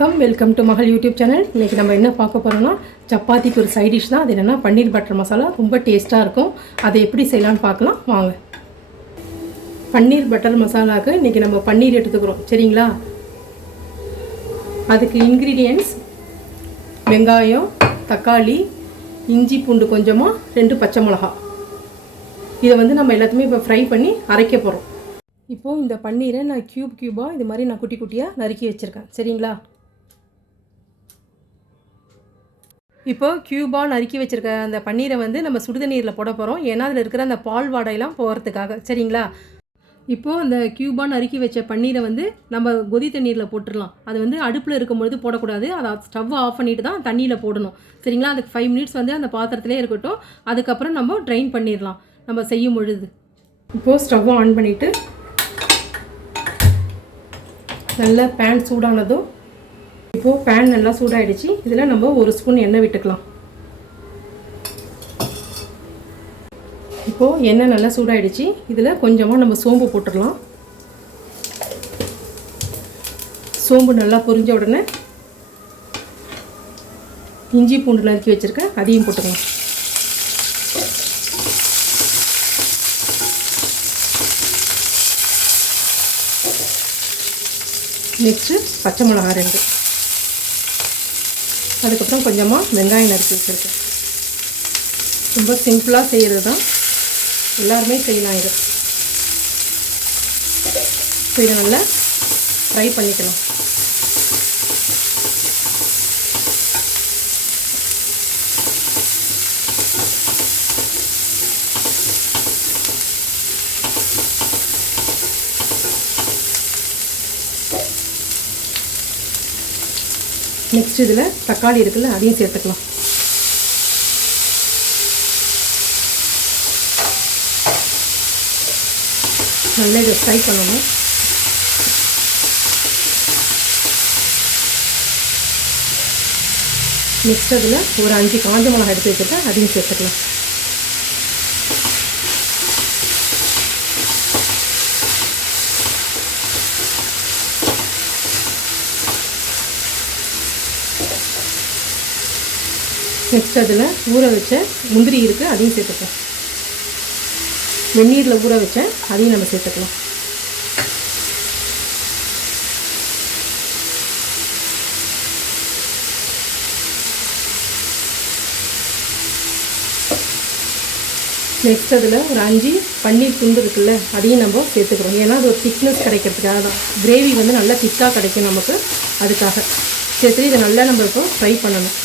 வணக்கம், welcome to மகள் YouTube channel. இன்றைக்கி நம்ம என்ன பார்க்க போகிறோம்னா சப்பாத்திக்கு ஒரு சைட் டிஷ் தான். அது என்னென்னா பன்னீர் பட்டர் மசாலா. ரொம்ப டேஸ்ட்டாக இருக்கும். அதை எப்படி செய்யலான்னு பார்க்கலாம் வாங்க. பன்னீர் பட்டர் மசாலாவுக்கு இன்றைக்கி நம்ம பன்னீர் எடுத்துக்கிறோம், சரிங்களா? அதுக்கு இன்க்ரீடியன்ட்ஸ் வெங்காயம், தக்காளி, இஞ்சி பூண்டு கொஞ்சமாக, 2 பச்சை மிளகா. இதை நம்ம எல்லாத்தையுமே இப்போ ஃப்ரை பண்ணி அரைக்க போகிறோம். இப்போது இந்த பன்னீரை நான் க்யூபாக இது மாதிரி நான் குட்டி குட்டியாக நறுக்கி வச்சுருக்கேன், சரிங்களா? இப்போது க்யூபாக நறுக்கி வச்சுருக்க அந்த பன்னீரை நம்ம சுடுதண்ணீரில் போட போகிறோம். ஏன்னா அதில் இருக்கிற அந்த பால் வாடையெல்லாம் போகிறதுக்காக, சரிங்களா? இப்போது அந்த க்யூபாக நறுக்கி வச்ச பன்னீரை நம்ம கொதி தண்ணீரில் போட்டுடலாம். அது அடுப்பில் இருக்கும்பொழுது போடக்கூடாது. அதை ஸ்டவ் ஆஃப் பண்ணிவிட்டு தான் தண்ணியில் போடணும், சரிங்களா? அதுக்கு 5 மினிட்ஸ் அந்த பாத்திரத்திலே இருக்கட்டும். அதுக்கப்புறம் நம்ம ட்ரைன் பண்ணிடலாம் நம்ம செய்யும் பொழுது. இப்போது ஸ்டவ் ஆன் பண்ணிவிட்டு நல்லா பேன் சூடானதும், இப்போது பேன் நல்லா சூடாகிடுச்சு. இதில் நம்ம 1 ஸ்பூன் எண்ணெய் விட்டுக்கலாம். இப்போது எண்ணெய் நல்லா சூடாகிடுச்சு. இதில் கொஞ்சமாக நம்ம சோம்பு போட்டுடலாம். சோம்பு நல்லா பொரிஞ்ச உடனே இஞ்சி பூண்டு நறுக்கி வச்சுருக்கேன், அதையும் போட்டுக்கலாம். நெக்ஸ்ட்டு பச்சை மிளகா 2. அதுக்கப்புறம் கொஞ்சமாக வெங்காயம் நறுக்கி வச்சுருக்கேன். ரொம்ப சிம்பிளாக செய்கிறது தான், எல்லாருமே செய்யலாம் இது. ஸோ இதை நல்லா ஃப்ரை பண்ணிக்கலாம். நெக்ஸ்ட் இதில் தக்காளி இருக்குல்ல, அதையும் சேர்த்துக்கலாம். நல்லா இதை ஃப்ரை பண்ணணும். நெக்ஸ்ட் அதில் ஒரு 5 காஞ்ச மிளகாய் எடுத்து வச்சுருக்கேன், அதையும் சேர்த்துக்கலாம். நெக்ஸ்ட் அதில் ஊற வச்ச முந்திரி இருக்குது, அதையும் சேர்த்துக்கலாம். வெந்நீரில் ஊற வச்சேன், அதையும் நம்ம சேர்த்துக்கலாம். நெக்ஸ்ட் அதில் ஒரு 5 பன்னீர் துண்டு இருக்குல்ல, அதையும் நம்ம சேர்த்துக்கிறோம். ஏன்னா அது ஒரு திக்னஸ் கிடைக்கிறதுக்காக தான். கிரேவி நல்லா திக்காக கிடைக்கும் நமக்கு, அதுக்காக சேர்த்து இதை நல்லா நம்ம இப்போ ஃப்ரை பண்ணணும்.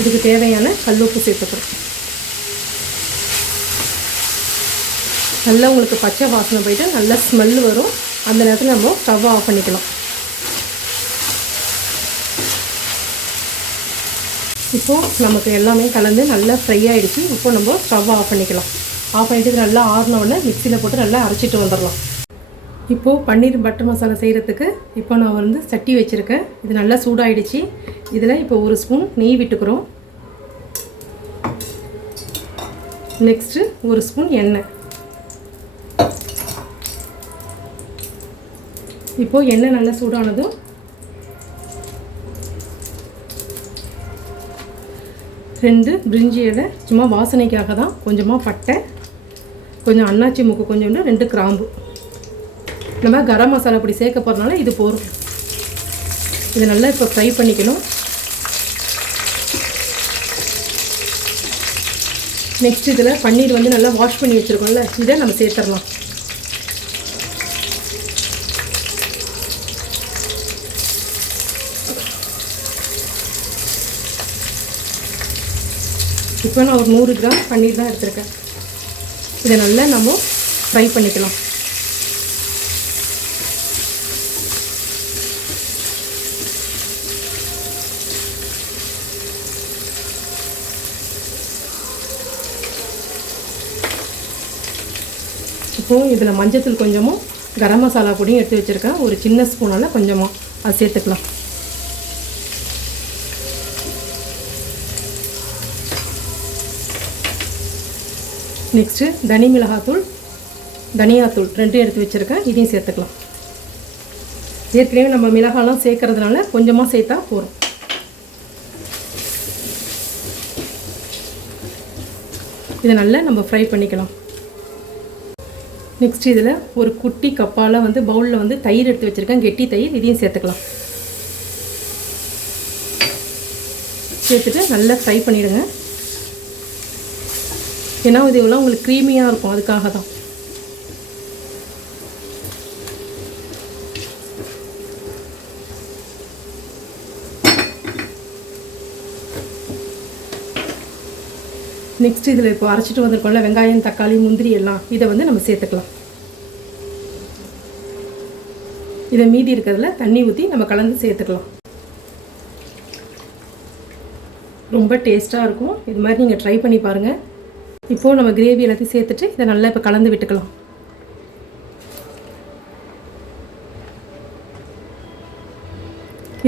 இதுக்கு தேவையான கல்லுப்பு சேர்த்துக்கிறோம். நல்லா உங்களுக்கு பச்சை வாசனை போயிட்டு நல்ல ஸ்மெல் வரும். அந்த நேரத்தில் நம்ம ஸ்டவ் ஆஃப் பண்ணிக்கலாம். இப்போது நமக்கு எல்லாமே கலந்து நல்லா ஃப்ரை ஆகிடுச்சு. இப்போது நம்ம ஸ்டவ் ஆஃப் பண்ணிக்கலாம். ஆஃப் பண்ணிவிட்டு நல்லா ஆறினவுடனே மிக்சியில் போட்டு நல்லா அரைச்சிட்டு வந்துடலாம். இப்போது பன்னீர் பட்டர் மசாலா செய்கிறதுக்கு இப்போ நான் சட்டி வச்சுருக்கேன். இது நல்லா சூடாகிடுச்சு. இதில் இப்போ 1 ஸ்பூன் நெய் விட்டுக்கிறோம். நெக்ஸ்ட்டு 1 ஸ்பூன் எண்ணெய். இப்போது எண்ணெய் நல்லா சூடானதும் 2 பிரிஞ்சி இலை, சும்மா வாசனைக்காக தான். கொஞ்சமாக பட்டை, கொஞ்சம் அன்னாச்சி மூக்கு, கொஞ்சோண்டு 2 கிராம்பு. நம்ம கரம் மசாலா பொடி சேர்க்க போகிறதுனால இது போதும். இதை நல்லா இப்போ ஃப்ரை பண்ணிக்கணும். நெக்ஸ்ட் இதில் பன்னீர் நல்லா வாஷ் பண்ணி வச்சுருக்கோம்ல, இதை நம்ம சேர்த்துடலாம். இப்போ நான் ஒரு 100 கிராம் பன்னீர் தான் எடுத்திருக்கேன். இதை நல்லா நம்ம ஃப்ரை பண்ணிக்கலாம். இப்போது இதில் மஞ்சத்தூள் கொஞ்சமும் கரம் மசாலா பொடியும் எடுத்து வச்சுருக்கேன். ஒரு சின்ன ஸ்பூனால் கொஞ்சமாக அது சேர்த்துக்கலாம். நெக்ஸ்ட்டு தனி மிளகாத்தூள், தனியாத்தூள் ரெண்டும் எடுத்து வச்சுருக்கேன். இதையும் சேர்த்துக்கலாம். ஏற்கனவே நம்ம மிளகாலாம் சேர்க்கறதுனால கொஞ்சமாக சேர்த்தா போதும். இதை நல்லா நம்ம ஃப்ரை பண்ணிக்கலாம். நெக்ஸ்ட் இதில் ஒரு குட்டி கப்பால் வந்து பவுலில் வந்து தயிர் எடுத்து வச்சுருக்கேன், கெட்டி தயிர். இதையும் சேர்த்துக்கலாம். சேர்த்துட்டு நல்லா ஃப்ரை பண்ணிவிடுங்க. ஏன்னா இது எல்லாம் உங்களுக்கு க்ரீமியாக இருக்கும், அதுக்காக தான். நெக்ஸ்ட் இதில் இப்போ அரைச்சிட்டு வந்திருக்கோம்ல வெங்காயம், தக்காளி, முந்திரி எல்லாம், இதை வந்து நம்ம சேர்த்துக்கலாம். இதை மீதி இருக்கிறதுல தண்ணி ஊற்றி நம்ம கலந்து சேர்த்துக்கலாம். ரொம்ப டேஸ்ட்டாக இருக்கும். இது மாதிரி நீங்கள் ட்ரை பண்ணி பாருங்கள். இப்போது நம்ம கிரேவி எல்லாத்தையும் சேர்த்துட்டு இதை நல்லா இப்போ கலந்து விட்டுக்கலாம்.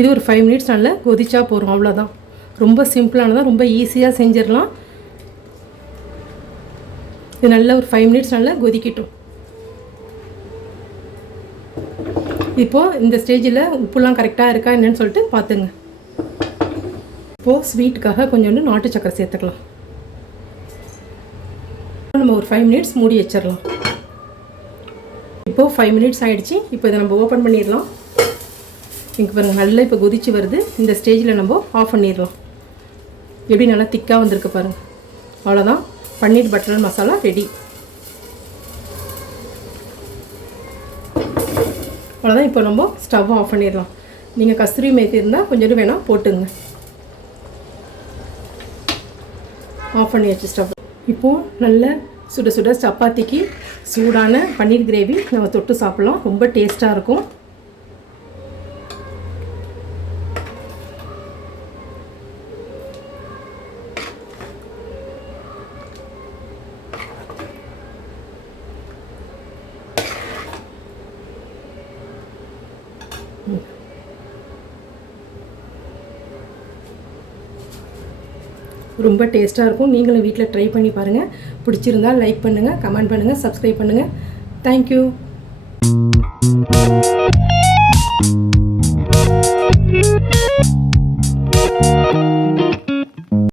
இது ஒரு 5 மினிட்ஸ் நல்லா கொதிச்சா போகிறோம், அவ்வளோதான். ரொம்ப சிம்பிளானதான், ரொம்ப ஈஸியாக செஞ்சிடலாம். இது நல்லா ஒரு 5 மினிட்ஸ் நல்லா கொதிக்கட்டும். இப்போது இந்த ஸ்டேஜில் உப்புலாம் கரெக்டாக இருக்கா என்னன்னு சொல்லிட்டு பார்த்துங்க. இப்போது ஸ்வீட்டுக்காக கொஞ்சோண்டு நாட்டு சக்கரை சேர்த்துக்கலாம். நம்ம ஒரு 5 மினிட்ஸ் மூடி வச்சிடலாம். இப்போது 5 மினிட்ஸ் ஆகிடுச்சு. இப்போ இதை நம்ம ஓப்பன் பண்ணிடலாம். இங்கே பாருங்கள், நல்லா இப்போ கொதிச்சு வருது. இந்த ஸ்டேஜில் நம்ம ஆஃப் பண்ணிடலாம். எப்படி நல்லா திக்காக வந்திருக்கு பாருங்கள். அவ்வளோதான், பன்னீர் பட்டர் மசாலா ரெடி. அவ்வளோதான். இப்போ நம்ம ஸ்டவ் ஆஃப் பண்ணிடலாம். நீங்கள் கஸ்தூரி மேத்தி இருந்தால் கொஞ்சம் வேணால் போட்டுங்க. ஆஃப் பண்ணியாச்சு ஸ்டவ். இப்போது நல்ல சுட சுட சப்பாத்திக்கு சூடான பன்னீர் கிரேவி நம்ம தொட்டு சாப்பிட்லாம். ரொம்ப டேஸ்ட்டாக இருக்கும். ரொம்ப டேஸ்ட்டாக இருக்கும். நீங்களும் வீட்டில் ட்ரை பண்ணி பாருங்கள். பிடிச்சிருந்தால் லைக் பண்ணுங்கள், கமெண்ட் பண்ணுங்கள், சப்ஸ்கிரைப் பண்ணுங்கள். தேங்க்யூ.